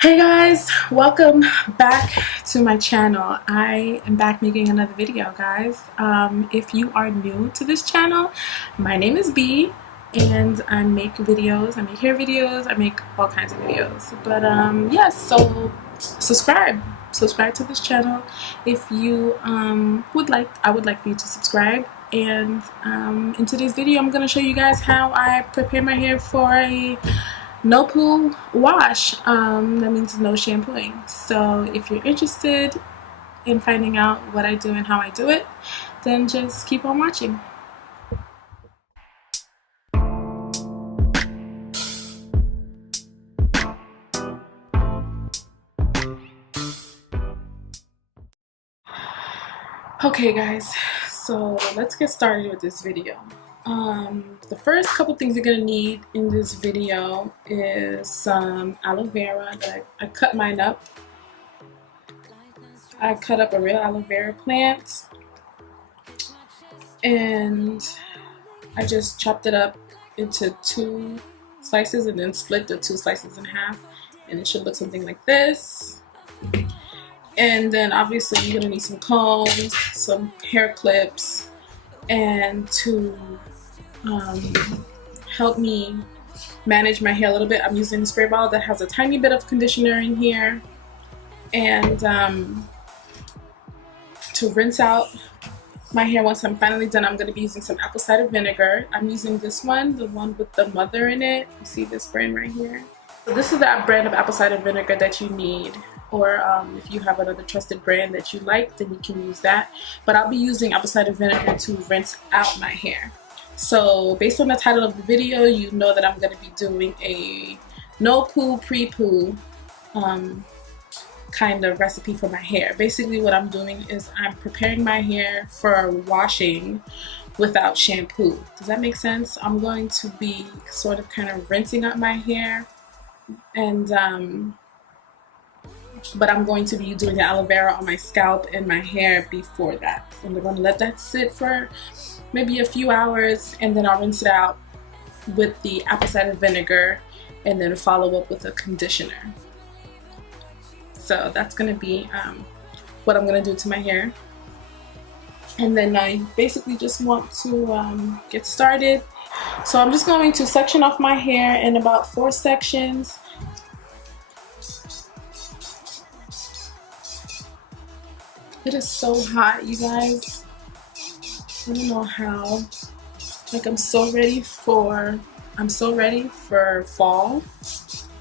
Hey guys, welcome back to my channel. I am back making another video, guys. If you are new to this channel, my name is B and I make videos. I make hair videos, I make all kinds of videos. But yes, so subscribe to this channel if you would like. I would like for you to subscribe. And in today's video, I'm going to show you guys how I prepare my hair for a no poo wash. That means no shampooing. So if you're interested in finding out what I do and how I do it, then just keep on watching. Okay guys, so let's get started with this video. The first couple things you're gonna need in this video is some aloe vera that I cut mine up. I cut up a real aloe vera plant and I just chopped it up into 2 slices and then split the 2 slices in half, and it should look something like this. And then obviously you're gonna need some combs, some hair clips, and to help me manage my hair a little bit, I'm using a spray bottle that has a tiny bit of conditioner in here. And to rinse out my hair once I'm finally done, I'm going to be using some apple cider vinegar. I'm using this one, the one with the mother in it. You see this brand right here? So this is the brand of apple cider vinegar that you need, or if you have another trusted brand that you like, then you can use that. But I'll be using apple cider vinegar to rinse out my hair. So based on the title of the video, you know that I'm going to be doing a no poo, pre-poo kind of recipe for my hair. Basically what I'm doing is I'm preparing my hair for washing without shampoo. Does that make sense? I'm going to be sort of kind of rinsing out my hair, and but I'm going to be doing the aloe vera on my scalp and my hair before that. So I'm going to let that sit for maybe a few hours, and then I'll rinse it out with the apple cider vinegar and then follow up with a conditioner. So that's going to be what I'm going to do to my hair. And then I basically just want to get started. So I'm just going to section off my hair in about 4 sections. It is so hot, you guys. I don't know how. Like I'm so ready for fall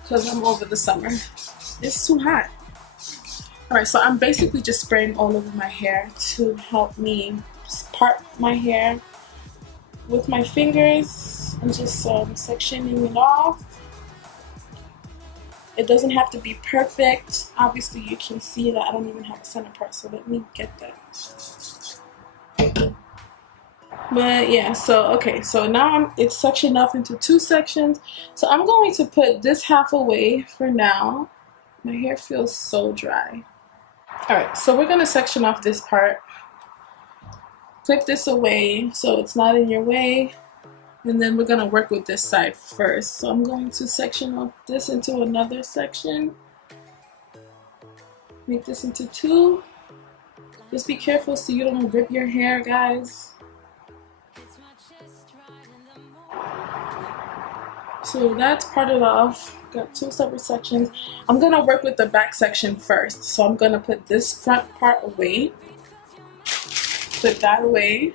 because I'm over the summer. It's too hot. Alright, so I'm basically just spraying all over my hair to help me just part my hair with my fingers and just sectioning it off. It doesn't have to be perfect. Obviously you can see that I don't even have a center part, so let me get that. But yeah, so okay, so now it's sectioned off into 2 sections. So I'm going to put this half away for now. My hair feels so dry. Alright, so we're going to section off this part. Clip this away so it's not in your way. And then we're going to work with this side first. So I'm going to section off this into another section. Make this into 2. Just be careful so you don't rip your hair, guys. So that's parted off. Got 2 separate sections. I'm going to work with the back section first. So I'm going to put this front part away. Put that away.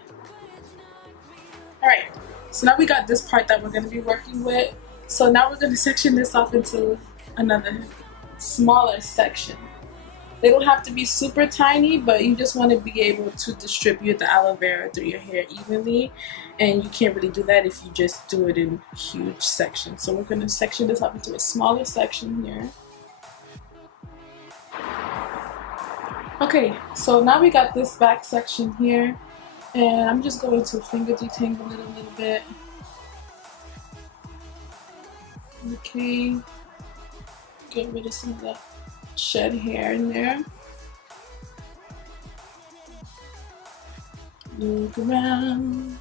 Alright, so now we got this part that we're going to be working with. So now we're going to section this off into another smaller section. They don't have to be super tiny, but you just want to be able to distribute the aloe vera through your hair evenly, and you can't really do that if you just do it in huge sections. So we're going to section this up into a smaller section here. Okay, so now we got this back section here, and I'm just going to finger detangle it a little bit. Okay, get rid of some of the shed hair in there. Look around.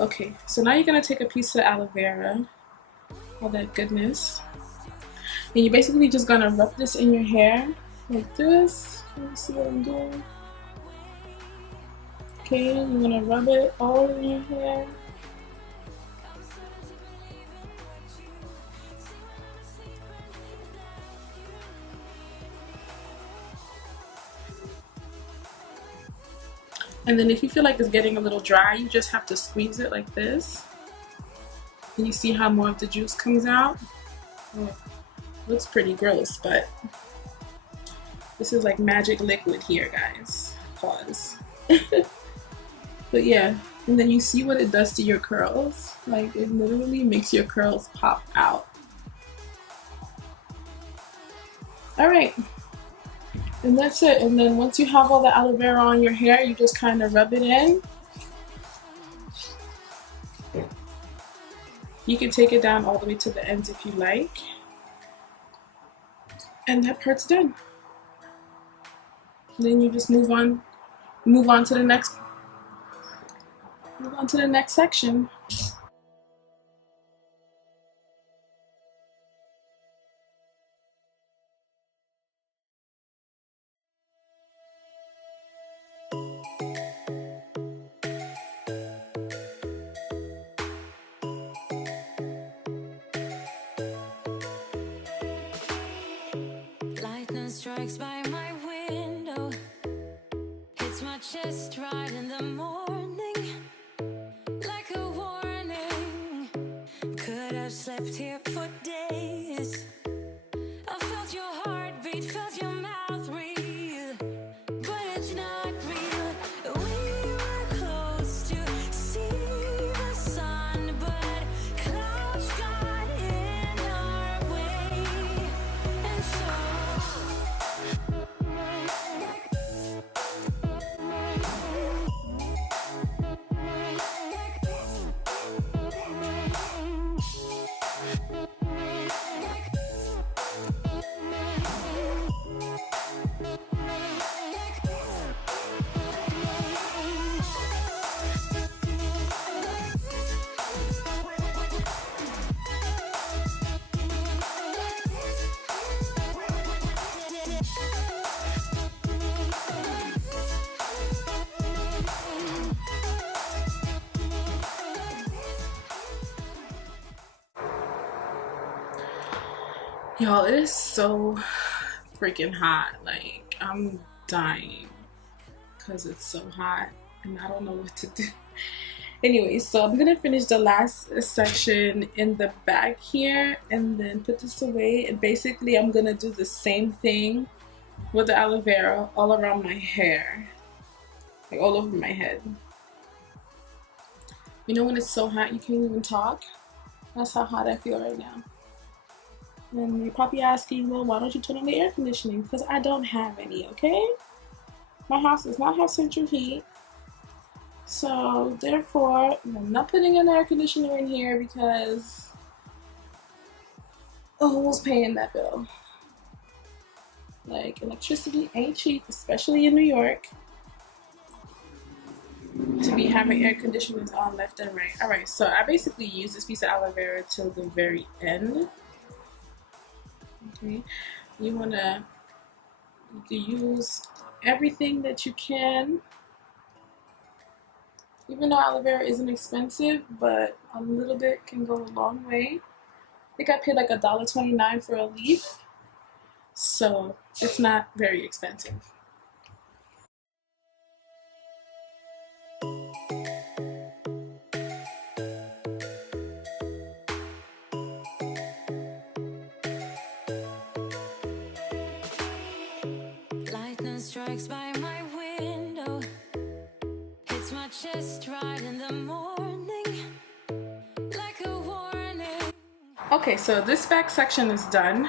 Okay, so now you're gonna take a piece of aloe vera, all that goodness, and you're basically just gonna rub this in your hair like this. Can you see what I'm doing? Okay, you're gonna rub it all in your hair. And then if you feel like it's getting a little dry, you just have to squeeze it like this. And you see how more of the juice comes out? Oh, looks pretty gross, but this is like magic liquid here, guys. Pause. But yeah, and then you see what it does to your curls. Like, it literally makes your curls pop out. Alright, and that's it. And then once you have all the aloe vera on your hair, you just kind of rub it in. You can take it down all the way to the ends if you like. And that part's done. And then you just move on to the next section. Lightning strikes by my window, hits my chest right in the morning, like a warning. Could have slept here for days. I felt your heartbeat, felt your mouth breathe, but it's not real. We were close to see the sun, but clouds got in our way, and so Y'all, it is so freaking hot. Like, I'm dying because it's so hot and I don't know what to do. Anyway, so I'm gonna finish the last section in the back here and then put this away. And basically I'm gonna do the same thing with the aloe vera all around my hair, like all over my head. You know when it's so hot you can't even talk? That's how hot I feel right now. And you're probably asking, well, why don't you turn on the air conditioning? Because I don't have any, okay? My house does not have central heat. So, therefore, I'm not putting an air conditioner in here because who's paying that bill? Like, electricity ain't cheap, especially in New York, to be having air conditioners on left and right. Alright, so I basically use this piece of aloe vera till the very end. Okay, you can use everything that you can. Even though aloe vera isn't expensive, but a little bit can go a long way. I think I paid like $1.29 for a leaf, so it's not very expensive. lightning strikes by my window, hits my chest right in the morning, like a warning. Okay, so this back section is done.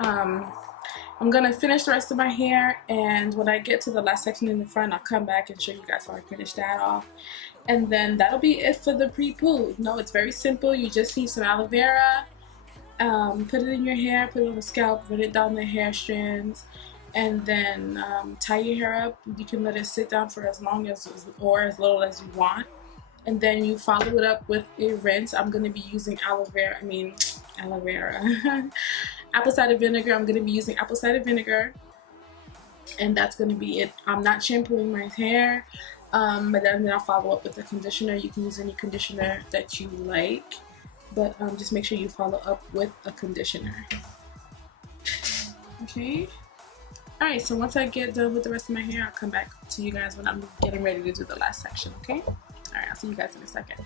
I'm gonna finish the rest of my hair, and when I get to the last section in the front, I'll come back and show you guys how I finish that off. And then that'll be it for the pre-poo. No, it's very simple. You just need some aloe vera, put it in your hair, put it on the scalp, run it down the hair strands, and then tie your hair up. You can let it sit down for as long as or as little as you want. and then you follow it up with a rinse. I'm going to be using aloe vera, apple cider vinegar. I'm going to be using apple cider vinegar, and that's going to be it. I'm not shampooing my hair, but then I'll follow up with a conditioner. You can use any conditioner that you like, but just make sure you follow up with a conditioner. Okay. Alright, so once I get done with the rest of my hair, I'll come back to you guys when I'm getting ready to do the last section, okay? Alright, I'll see you guys in a second.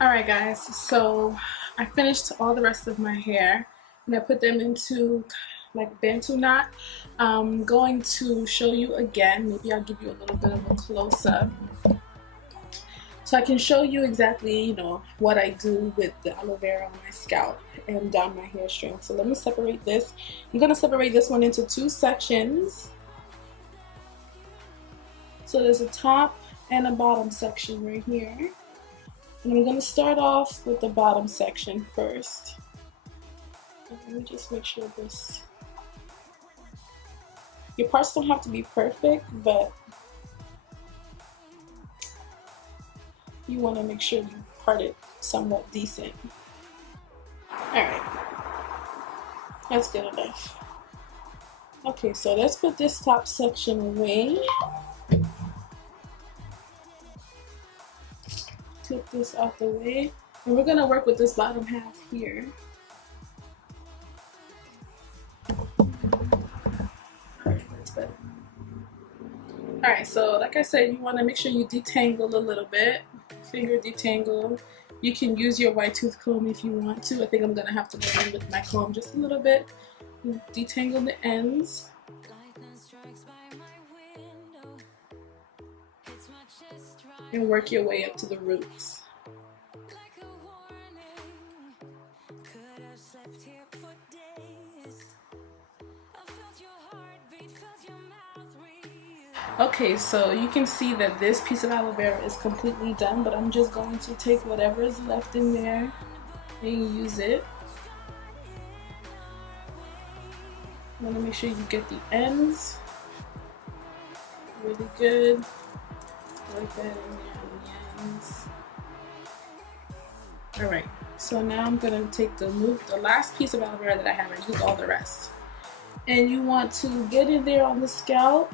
Alright guys, so I finished all the rest of my hair and I put them into like Bantu knot. I'm going to show you again. Maybe I'll give you a little bit of a close-up so I can show you exactly, you know, what I do with the aloe vera on my scalp and down my hair string. So let me separate this. I'm going to separate this one into two sections. So there's a top and a bottom section right here. And I'm going to start off with the bottom section first. Let me just make sure this... Your parts don't have to be perfect, but you want to make sure you part it somewhat decent. Alright, that's good enough. Okay, so let's put this top section away. Clip this out the way. And we're going to work with this bottom half here. Alright, so like I said, you want to make sure you detangle a little bit. Finger detangle. You can use your white tooth comb if you want to. I think I'm going to have to go in with my comb just a little bit. Detangle the ends. And work your way up to the roots. Okay, so you can see that this piece of aloe vera is completely done, but I'm just going to take whatever is left in there and use it. You want to make sure you get the ends really good, like that in there on the ends. Alright, so now I'm going to take the last piece of aloe vera that I have and use all the rest. And you want to get in there on the scalp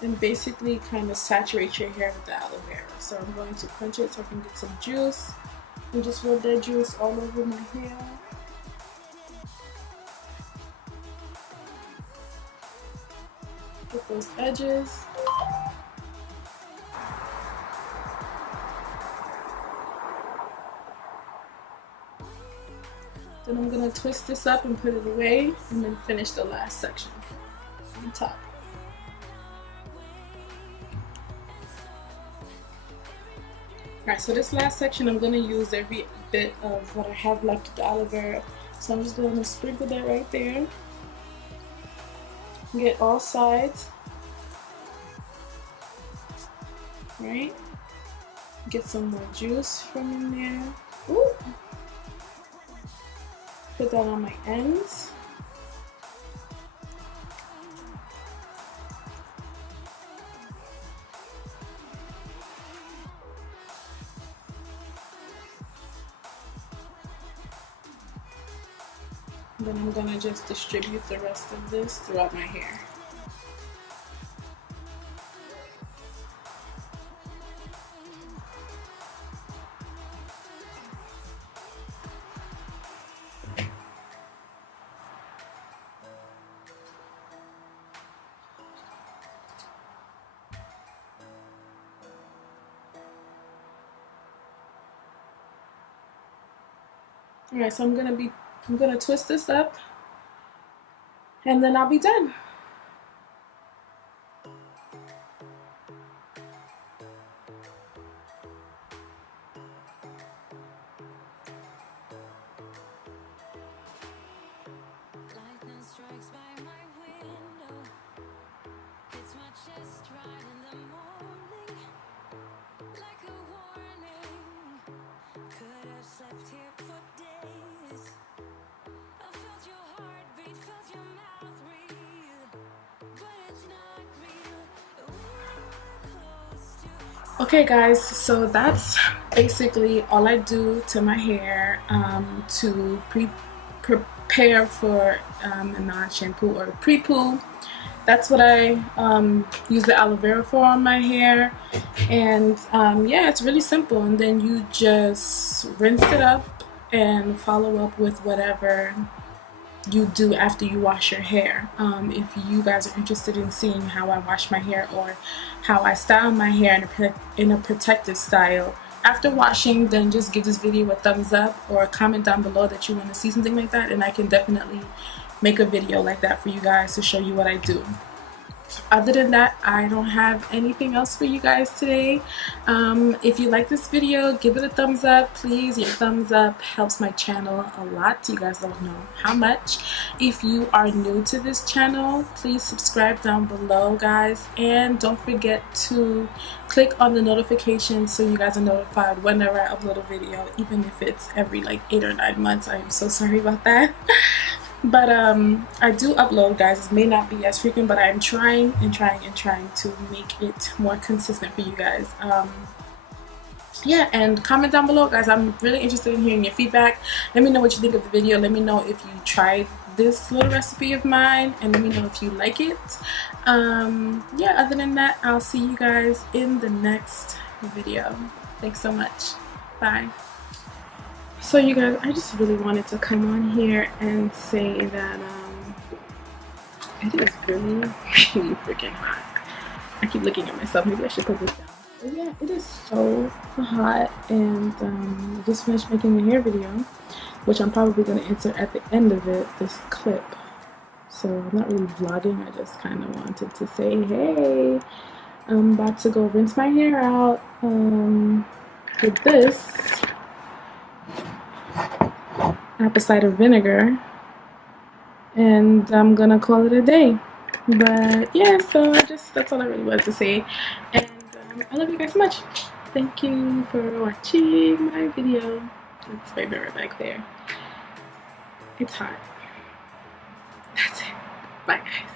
and basically kind of saturate your hair with the aloe vera. So I'm going to crunch it so I can get some juice and just rub that juice all over my hair. Get those edges. Then I'm going to twist this up and put it away and then finish the last section on top. Alright, so this last section I'm going to use every bit of what I have left of the aloe vera. So I'm just going to sprinkle that right there. Get all sides. Right? Get some more juice from in there. Ooh. Put that on my ends. Then I'm going to just distribute the rest of this throughout my hair. Alright, so I'm gonna twist this up and then I'll be done. Okay guys, so that's basically all I do to my hair to prepare for a non-shampoo or pre-poo. That's what I use the aloe vera for on my hair. And yeah, it's really simple. And then you just rinse it up and follow up with whatever you do after you wash your hair. If you guys are interested in seeing how I wash my hair or how I style my hair in a protective style after washing, then just give this video a thumbs up or comment down below that you want to see something like that, and I can definitely make a video like that for you guys to show you what I do. Other than that, I don't have anything else for you guys today. If you like this video, give it a thumbs up, please. Your thumbs up helps my channel a lot. You guys don't know how much. If you are new to this channel, please subscribe down below, guys, and don't forget to click on the notifications so you guys are notified whenever I upload a video, even if it's every like 8 or 9 months. I am so sorry about that. But I do upload, guys. It may not be as frequent, but I'm trying to make it more consistent for you guys. Yeah, and comment down below, guys. I'm really interested in hearing your feedback. Let me know what you think of the video. Let me know if you tried this little recipe of mine, and let me know if you like it. Yeah, other than that, I'll see you guys in the next video. Thanks so much. Bye. So you guys, I just really wanted to come on here and say that it is really, really freaking hot. I keep looking at myself. Maybe I should put this down. But yeah, it is so hot, and I just finished making a hair video, which I'm probably going to insert at the end of it, this clip. So I'm not really vlogging. I just kind of wanted to say, hey, I'm about to go rinse my hair out with this apple cider vinegar, and I'm gonna call it a day. But yeah, so that's all I really wanted to say, and I love you guys so much. Thank you for watching my video. It's my mirror back there. It's hot. That's it. Bye guys.